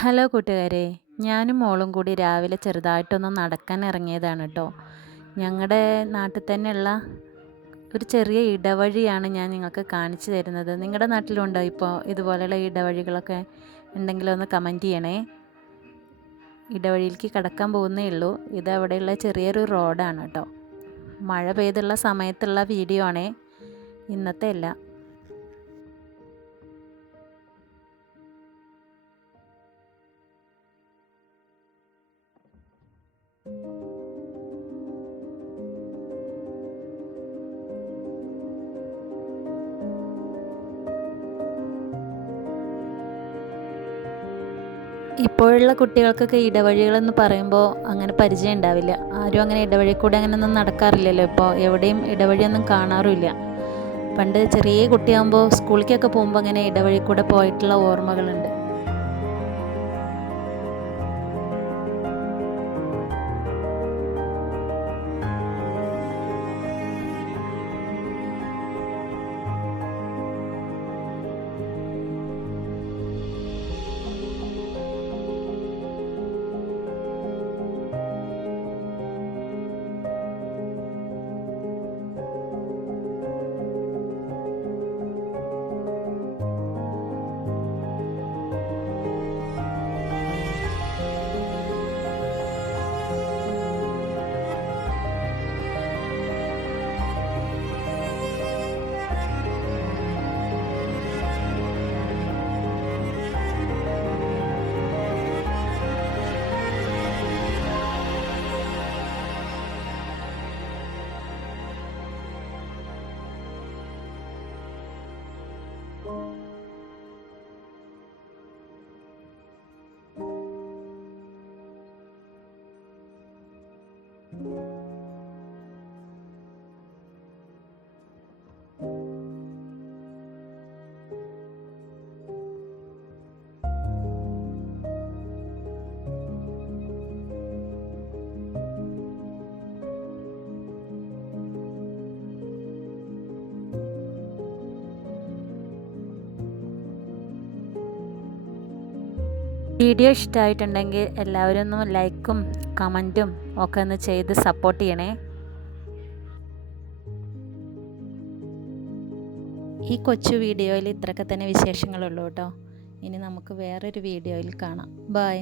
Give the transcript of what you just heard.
Hello കൂട്ടുകാരെ, ഞാനും മോളും കൂടി രാവിലെ ചെറുതായിട്ടൊന്ന് നടക്കാൻ ഇറങ്ങിയതാണ് കേട്ടോ. ഞങ്ങളുടെ നാട്ടിൽ തന്നെയുള്ള ഒരു ചെറിയ ഇടവഴിയാണ് ഞാൻ നിങ്ങൾക്ക് കാണിച്ചു തരുന്നത്. നിങ്ങളുടെ നാട്ടിലുണ്ടോ ഇപ്പോൾ ഇതുപോലെയുള്ള ഇടവഴികളൊക്കെ? ഉണ്ടെങ്കിലൊന്ന് കമൻറ്റ് ചെയ്യണേ. ഇടവഴിയിലേക്ക് കടക്കാൻ പോകുന്നേ ഉള്ളൂ. ഇത് അവിടെയുള്ള ചെറിയൊരു റോഡാണ് കേട്ടോ. മഴ പെയ്തുള്ള സമയത്തുള്ള വീഡിയോ ആണേ, ഇന്നത്തെ അല്ല. ഇപ്പോഴുള്ള കുട്ടികൾക്കൊക്കെ ഇടവഴികളെന്ന് പറയുമ്പോൾ അങ്ങനെ പരിചയം ഉണ്ടാവില്ല. ആരും അങ്ങനെ ഇടവഴി കൂടെ അങ്ങനെയൊന്നും നടക്കാറില്ലല്ലോ. ഇപ്പോൾ എവിടെയും ഇടവഴിയൊന്നും കാണാറുമില്ല. പണ്ട് ചെറിയ കുട്ടിയാകുമ്പോൾ സ്കൂളിലേക്കൊക്കെ പോകുമ്പോൾ അങ്ങനെ ഇടവഴി കൂടെ പോയിട്ടുള്ള ഓർമ്മകളുണ്ട്. വീഡിയോ ഇഷ്ടമായിട്ടുണ്ടെങ്കിൽ എല്ലാവരും ഒന്ന് ലൈക്കും കമൻറ്റും ഒക്കെ ഒന്ന് ചെയ്ത് സപ്പോർട്ട് ചെയ്യണേ. ഈ കൊച്ചു വീഡിയോയിൽ ഇത്രയൊക്കെ തന്നെ വിശേഷങ്ങളുള്ളൂ കേട്ടോ. ഇനി നമുക്ക് വേറൊരു വീഡിയോയിൽ കാണാം. ബൈ.